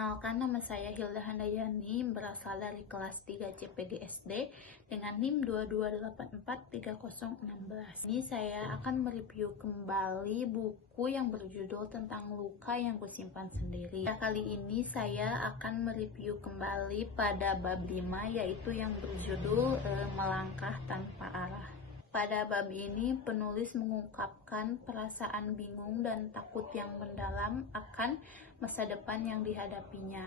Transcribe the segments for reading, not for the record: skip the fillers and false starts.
Perkenalkan, nama saya Hilda Handayani, berasal dari kelas 3 CPG SD dengan NIM 22843016. Ini saya akan mereview kembali buku yang berjudul tentang luka yang kusimpan sendiri. Kali ini saya akan mereview kembali pada bab 5, yaitu yang berjudul Melangkah Tanpa Arah. Pada bab ini, penulis mengungkapkan perasaan bingung dan takut yang mendalam akan masa depan yang dihadapinya.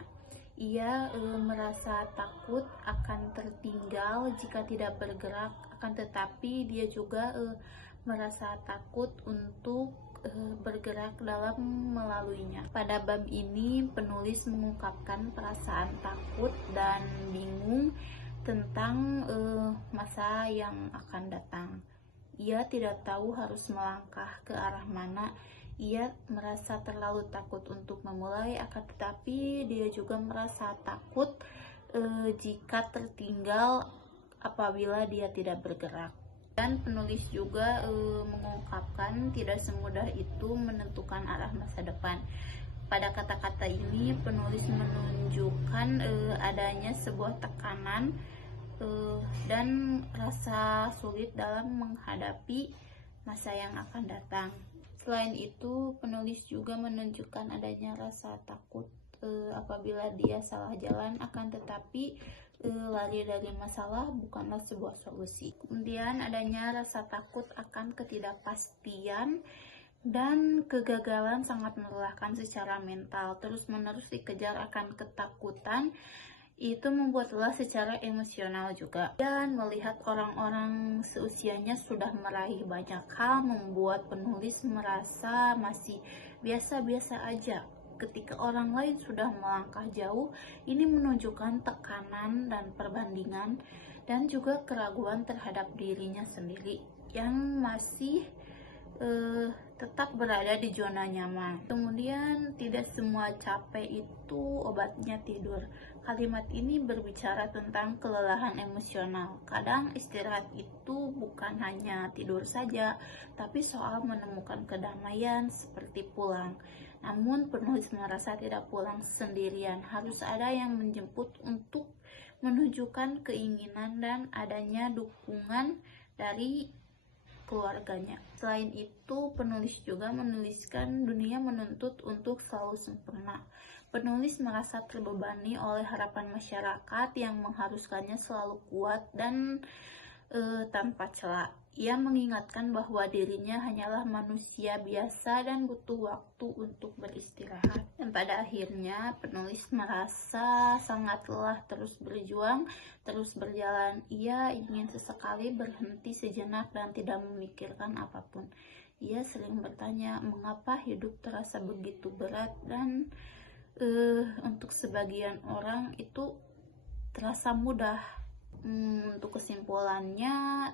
Ia merasa takut akan tertinggal jika tidak bergerak, akan tetapi dia juga merasa takut untuk bergerak dalam melaluinya. Pada bab ini, penulis mengungkapkan perasaan takut dan bingung tentang masa yang akan datang. Ia tidak tahu harus melangkah ke arah mana. Ia merasa terlalu takut untuk memulai, akan tetapi dia juga merasa takut jika tertinggal apabila dia tidak bergerak. Dan penulis juga mengungkapkan tidak semudah itu menentukan arah masa depan. Pada kata-kata ini, penulis menunjukkan adanya sebuah tekanan dan rasa sulit dalam menghadapi masa yang akan datang. Selain itu, penulis juga menunjukkan adanya rasa takut apabila dia salah jalan, akan tetapi lari dari masalah bukanlah sebuah solusi. Kemudian adanya rasa takut akan ketidakpastian dan kegagalan sangat melelahkan secara mental. Terus-menerus dikejar akan ketakutan, itu membuat lelah secara emosional juga. Dan melihat orang-orang seusianya sudah meraih banyak hal membuat penulis merasa masih biasa-biasa aja ketika orang lain sudah melangkah jauh. Ini menunjukkan tekanan dan perbandingan dan juga keraguan terhadap dirinya sendiri yang masih tetap berada di zona nyaman. Kemudian, tidak semua capek itu obatnya tidur. Kalimat ini berbicara tentang kelelahan emosional. Kadang istirahat itu bukan hanya tidur saja, tapi soal menemukan kedamaian seperti pulang. Namun penulis merasa tidak pulang sendirian, harus ada yang menjemput untuk menunjukkan keinginan dan adanya dukungan dari keluarganya. Selain itu, penulis juga menuliskan dunia menuntut untuk selalu sempurna. Penulis merasa terbebani oleh harapan masyarakat yang mengharuskannya selalu kuat dan tanpa celah. Ia mengingatkan bahwa dirinya hanyalah manusia biasa dan butuh waktu untuk beristirahat. Dan pada akhirnya penulis merasa sangat lelah terus berjuang, terus berjalan. Ia ingin sesekali berhenti sejenak dan tidak memikirkan apapun. Ia sering bertanya, mengapa hidup terasa begitu berat, dan untuk sebagian orang itu terasa mudah. Untuk kesimpulannya,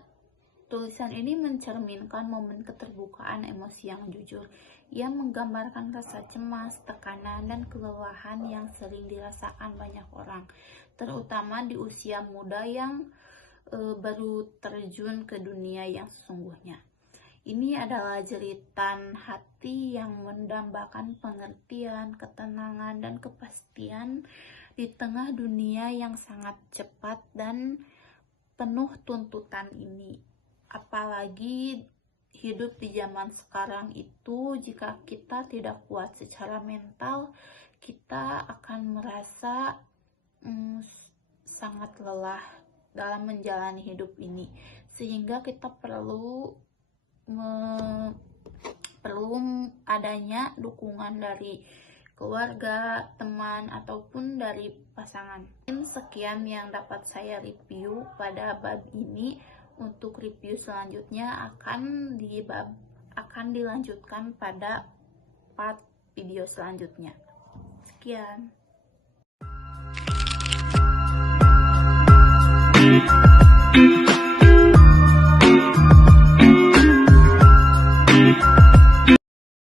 tulisan ini mencerminkan momen keterbukaan emosi yang jujur. Ia menggambarkan rasa cemas, tekanan, dan kelelahan yang sering dirasakan banyak orang, terutama di usia muda yang baru terjun ke dunia yang sesungguhnya. Ini adalah jeritan hati yang mendambakan pengertian, ketenangan, dan kepastian di tengah dunia yang sangat cepat dan penuh tuntutan ini. Apalagi hidup di zaman sekarang itu, jika kita tidak kuat secara mental, kita akan merasa sangat lelah dalam menjalani hidup ini, sehingga kita perlu adanya dukungan dari keluarga, teman, ataupun dari pasangan. Sekian yang dapat saya review pada bab ini. Untuk review selanjutnya akan dilanjutkan pada part video selanjutnya. Sekian.